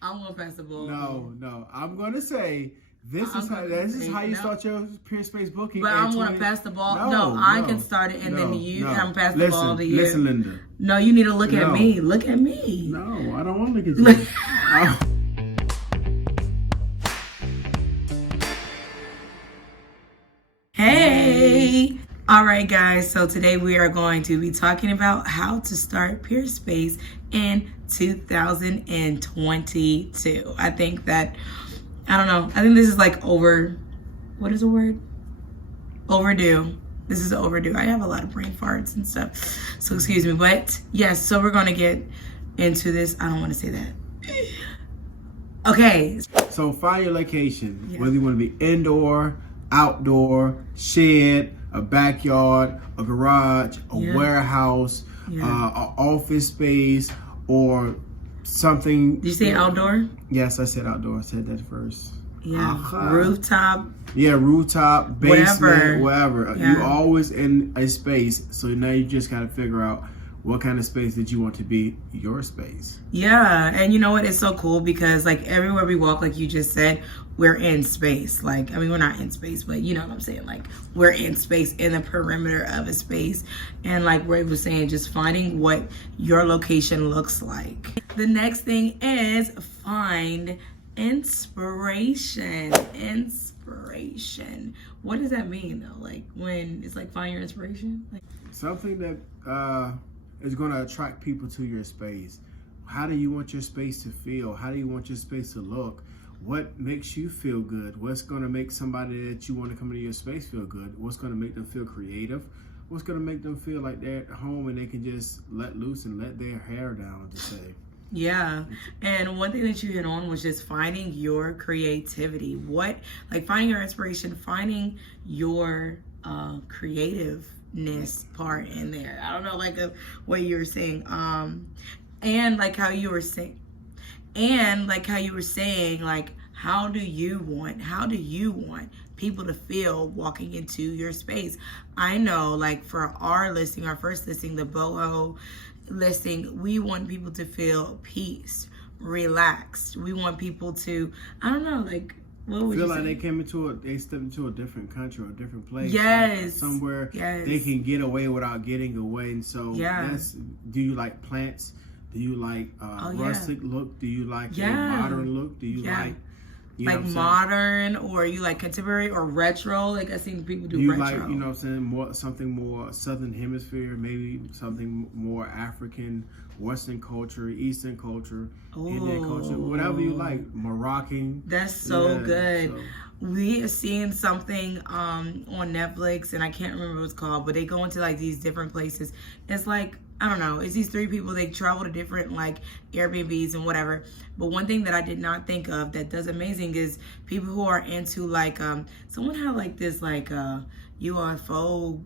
I'm gonna pass the ball. No. I'm gonna say this is how you start your Peerspace booking. But I'm gonna pass the ball. No, I can start it, and then you. And I'm pass the ball to you. Listen, Linda. No, you need to look at me. Look at me. No, I don't want to look at you. Hey! Alright guys, so today we are going to be talking about how to start Peerspace in 2022. I think this is like what is the word? Overdue. This is overdue. I have a lot of brain farts and stuff, so excuse me. But yes, so we're going to get into this. I don't want to say that. Okay. So find your location, whether you want to be indoor, outdoor, shed, a backyard, a garage, a warehouse, an office space, or something. Did you say outdoor? Yes, I said outdoor. I said that first. Yeah. Rooftop. Yeah, rooftop, basement, whatever. Yeah. You always in a space, so now you just got to figure out what kind of space that you want to be your space. Yeah, and you know what? It's so cool because like everywhere we walk, like you just said, we're in space. Like, I mean, we're not in space, but you know what I'm saying? Like, we're in space, in the perimeter of a space. And like Ray was saying, just finding what your location looks like. The next thing is find inspiration. Inspiration. What does that mean though? Like when it's like find your inspiration? Like something that is going to attract people to your space. How do you want your space to feel? How do you want your space to look? What makes you feel good? What's going to make somebody that you want to come into your space feel good? What's going to make them feel creative? What's going to make them feel like they're at home and they can just let loose and let their hair down, to say? Yeah, and one thing that you hit on was just finding your creativity. Finding your inspiration, finding your creativeness part in there. I don't know, like what you were saying, and like how you were saying, like how do you want people to feel walking into your space? I know, like for our first listing, the boho listing, we want people to feel peace, relaxed. We want people to, I don't know, like, what would feel you like say? they stepped into a different country or a different place. Yes. Like somewhere they can get away without getting away. And so do you like plants? Do you like rustic look? Do you like a modern look? Do you like modern, or you like contemporary or retro? Like I've seen people do retro. Like, you know what I'm saying, something more Southern Hemisphere, maybe something more African, Western culture, Eastern culture, Indian culture, whatever you like, Moroccan. That's so good. So. We have seen something on Netflix, and I can't remember what it's called, but they go into like these different places. It's like, I don't know, it's these three people, they travel to different like Airbnbs and whatever. But one thing that I did not think of that does amazing is people who are into like, someone had like this like UFO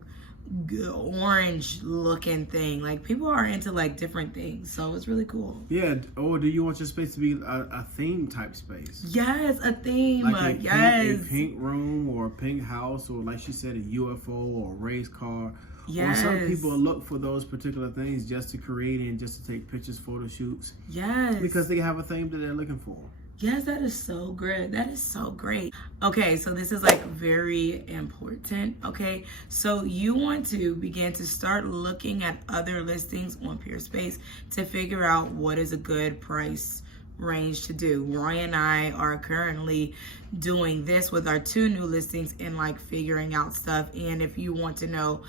orange looking thing. Like people are into like different things, so it's really cool. Yeah. Or do you want your space to be a theme type space? Yes, a theme. Like a pink room or a pink house, or like she said, a UFO or a race car. Yes. Or some people look for those particular things just to create and just to take pictures, photo shoots. Yes. Because they have a theme that they're looking for. Yes, that is so good. That is so great. Okay, so this is like very important. Okay, so you want to begin to start looking at other listings on Peerspace to figure out what is a good price range to do. Roy and I are currently doing this with our 2 new listings and like figuring out stuff. And if you want to know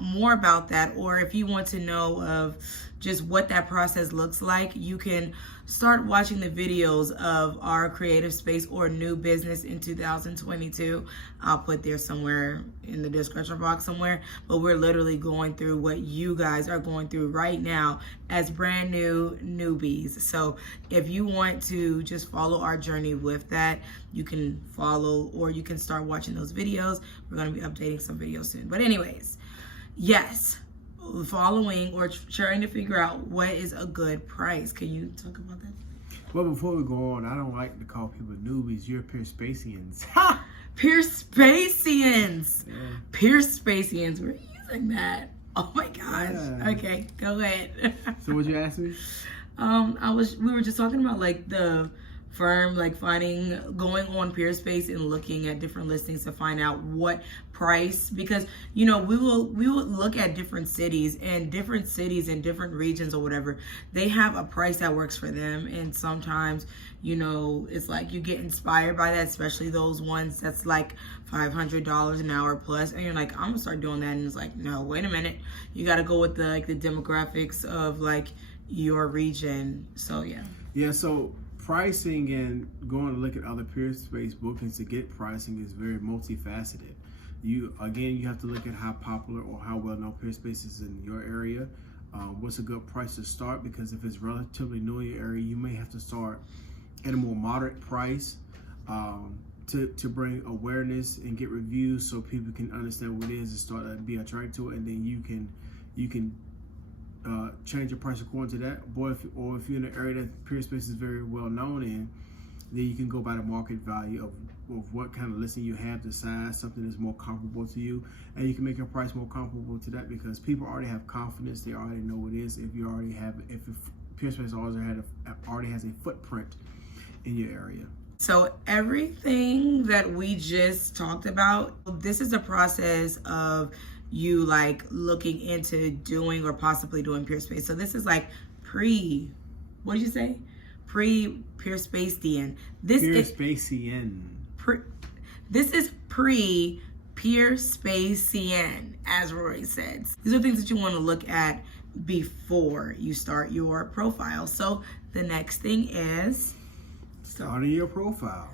more about that, or if you want to know of just what that process looks like, you can start watching the videos of our creative space or new business in 2022. I'll put there somewhere in the description box somewhere, but we're literally going through what you guys are going through right now as brand new newbies. So if you want to just follow our journey with that, you can follow, or you can start watching those videos. We're going to be updating some videos soon. But anyways, yes, following or trying to figure out what is a good price. Can you talk about that? Well, before we go on, I don't like to call people newbies. You're Peerspacians. Peerspacians. Yeah. Peerspacians. We're using that. Oh my gosh. Yeah. Okay, go ahead. So what you asked me? We were just talking about like the firm, like going on Peerspace and looking at different listings to find out what price, because we will look at different cities in different regions or whatever. They have a price that works for them, and sometimes it's like you get inspired by that, especially those ones that's like $500 an hour plus, and you're like, I'm gonna start doing that, and it's like, no, wait a minute, you got to go with the demographics of like your region. So so pricing and going to look at other Peerspace bookings to get pricing is very multifaceted. You have to look at how popular or how well known Peerspace is in your area. What's a good price to start? Because if it's relatively new in your area, you may have to start at a more moderate price to bring awareness and get reviews so people can understand what it is and start to be attracted to it, and then you can change your price according to that. Or if you're in an area that Peerspace is very well known in, then you can go by the market value of what kind of listing you have, the size, something that's more comparable to you, and you can make your price more comparable to that, because people already have confidence. They already know what it is. If Peerspace already has a footprint in your area. So everything that we just talked about, this is a process of you like looking into doing or possibly doing Peerspace. So this is like what did you say? Peerspacian. This is pre-Peerspacian, as Roy said. These are things that you want to look at before you start your profile. So the next thing is starting your profile.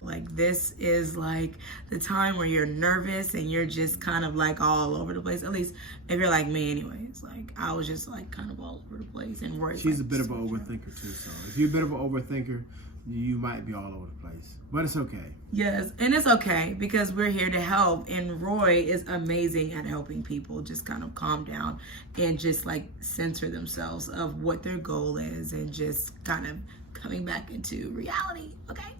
Like, this is like the time where you're nervous and you're just kind of like all over the place. At least if you're like me anyways. Like, I was just like kind of all over the place. And Roy's She's a bit of an overthinker too. So if you're a bit of an overthinker, you might be all over the place. But it's okay. Yes, and it's okay because we're here to help. And Roy is amazing at helping people just kind of calm down and just like center themselves of what their goal is and just kind of coming back into reality. Okay.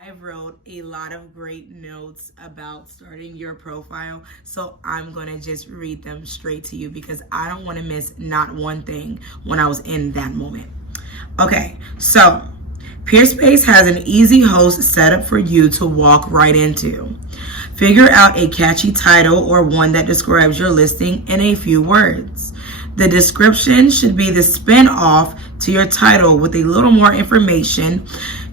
I wrote a lot of great notes about starting your profile, so I'm gonna just read them straight to you because I don't want to miss not one thing when I was in that moment. Okay, so Peerspace has an easy host set up for you to walk right into. Figure out a catchy title or one that describes your listing in a few words. The description should be the spin-off to your title with a little more information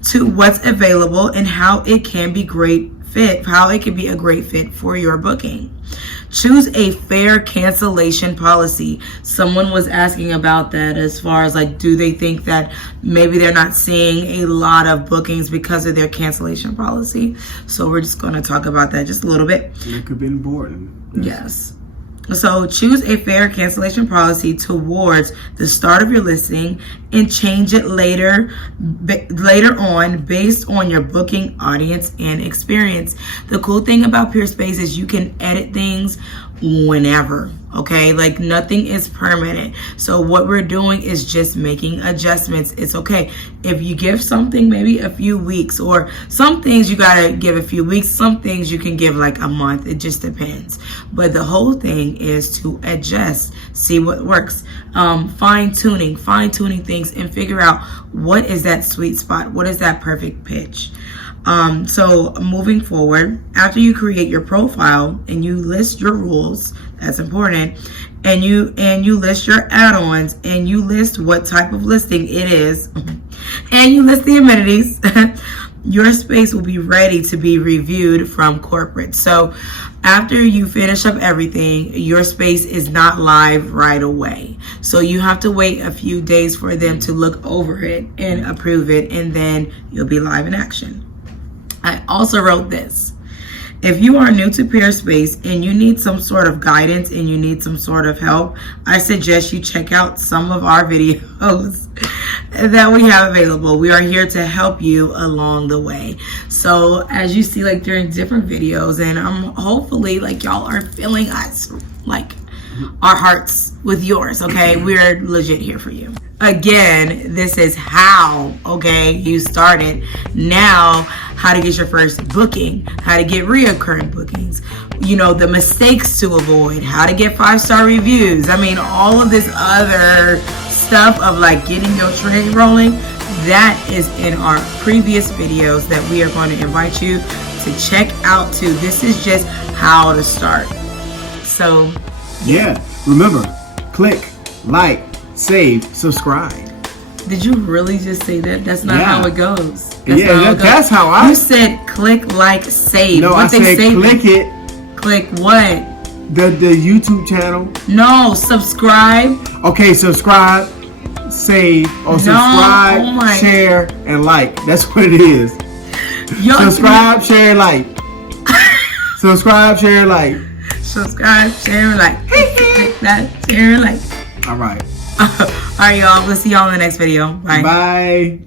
to what's available and how it can be a great fit for your booking. Choose a fair cancellation policy. Someone was asking about that as far as like, do they think that maybe they're not seeing a lot of bookings because of their cancellation policy? So we're just going to talk about that just a little bit. It could be important. Yes. So choose a fair cancellation policy towards the start of your listing and change it later on based on your booking audience and experience. The cool thing about Peerspace is you can edit things whenever, okay? Like, nothing is permanent. So what we're doing is just making adjustments. It's okay if you give something maybe a few weeks, or some things you gotta give a few weeks, some things you can give like a month. It just depends. But the whole thing is to adjust, see what works, fine-tuning things and figure out what is that sweet spot, what is that perfect pitch. So moving forward, after you create your profile and you list your rules, that's important, and you list your add-ons and you list what type of listing it is, and you list the amenities, your space will be ready to be reviewed from corporate. So after you finish up everything, your space is not live right away. So you have to wait a few days for them to look over it and approve it, and then you'll be live in action. I also wrote this. If you are new to Peerspace and you need some sort of guidance and you need some sort of help, I suggest you check out some of our videos that we have available. We are here to help you along the way. So as you see, like during different videos, and hopefully like y'all are feeling us, like our hearts with yours, okay? We're legit here for you. Again, this is how, okay, you started. Now, how to get your first booking, how to get reoccurring bookings, you know, the mistakes to avoid, how to get 5-star reviews. I mean, all of this other stuff of like getting your train rolling, that is in our previous videos that we are going to invite you to check out too. This is just how to start. So, yeah, remember, click, like, save, subscribe. Did you really just say that? That's not how it goes. That's how I. You said click, like, save. No, I said click it. Click what? The YouTube channel. No, subscribe. Okay, subscribe, save, or subscribe, share, and like. That's what it is. Subscribe, share, like. Subscribe, share, like. Subscribe, share, like. Click that, share, like. All right. All right, y'all. We'll see y'all in the next video. Bye. Bye.